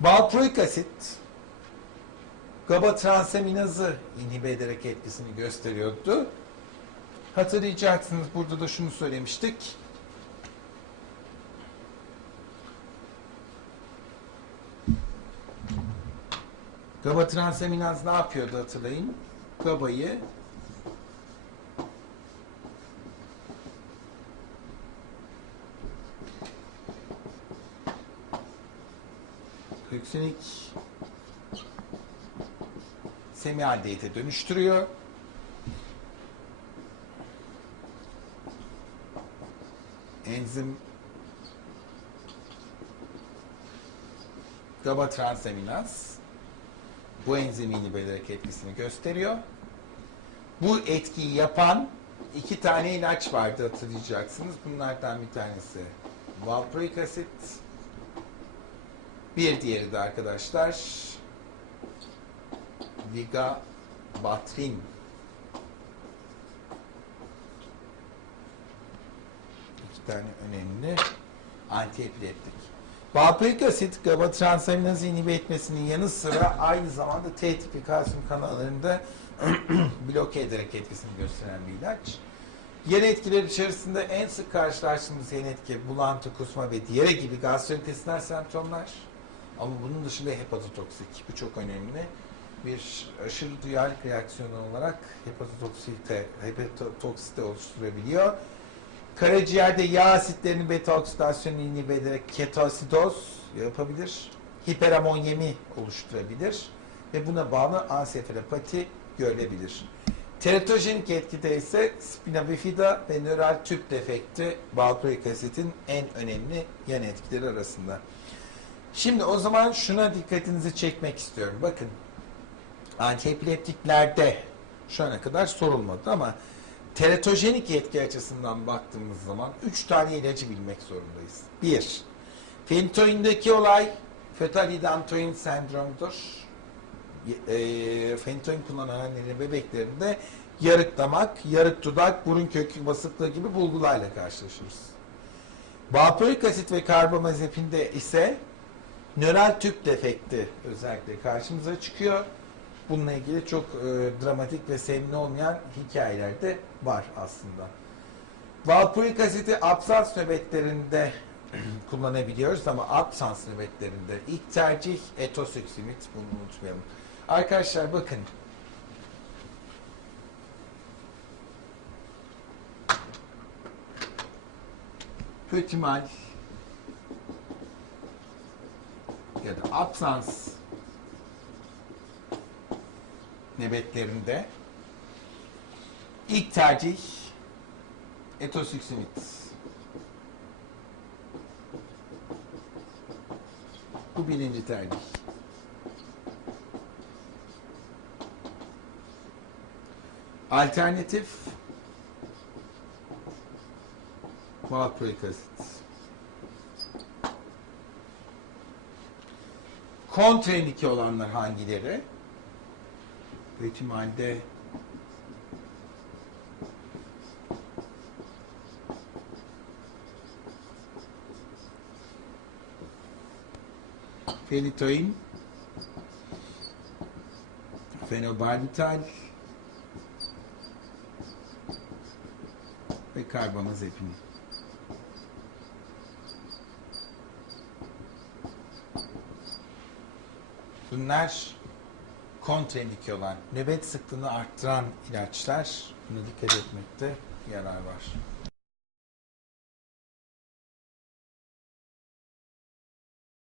Valproik asit GABA transaminazı inhibe ederek etkisini gösteriyordu. Hatırlayacaksınız burada da şunu söylemiştik. GABA transaminaz ne yapıyordu hatırlayın? GABA'yı glikonik semialdehite dönüştürüyor. Enzim GABA transaminaz bu enzimi inhibe ederek etkisini gösteriyor. Bu etkiyi yapan iki tane ilaç vardı hatırlayacaksınız. Bunlardan bir tanesi valproik asit, bir diğeri de arkadaşlar Vigabatrin. İki tane önemli antiepileptik. Valproik asit GABA transaminazı inhibe etmesinin yanı sıra aynı zamanda T tipi kalsiyum kanallarında bloke ederek etkisini gösteren bir ilaç. Yan etkiler içerisinde en sık karşılaştığımız yan etki bulantı, kusma ve diyare gibi gastrointestinal semptomlar. Ama bunun dışında hepatotoksik. Bu çok önemli. Bir aşırı duyarlılık reaksiyonu olarak hepatotoksite, hepatotoksite oluşturabiliyor. Karaciğerde yağ asitlerinin beta oksidasyonunu inhibe ederek ketosidoz yapabilir. Hiperamonyemi oluşturabilir. Ve buna bağlı ansefalopati görülebilir. Teratojenik etkide ise spina bifida ve nöral tüp defekti valproik asitin en önemli yan etkileri arasında. Şimdi o zaman şuna dikkatinizi çekmek istiyorum. Bakın antiepileptiklerde şu ana kadar sorulmadı ama teratojenik etki açısından baktığımız zaman üç tane ilacı bilmek zorundayız. Bir, fentoindeki olay fetal hidantoin sendromudur. E, fentoin kullanan annelerin bebeklerinde yarık damak, yarık dudak, burun kökü basıklığı gibi bulgularla karşılaşırız. Valproik asit ve karbamazepinde ise nöral tüp defekti özellikle karşımıza çıkıyor. Bununla ilgili çok e, dramatik ve sevimli olmayan hikayeler de var aslında. Valproik asiti absans nöbetlerinde kullanabiliyoruz ama absans nöbetlerinde ilk tercih etosüksimit bunu unutmayalım. Arkadaşlar bakın Pötimal ya da absans nöbetlerinde ilk tercih etosüksimit. Bu birinci tercih. Alternatif valproik asit. Kontraindike olanlar hangileri? ihtimalde felitoin, fenobarbital ve karbamazepin. Bunlar kontraindike olan, nöbet sıklığını arttıran ilaçlar. Buna dikkat etmekte yarar var.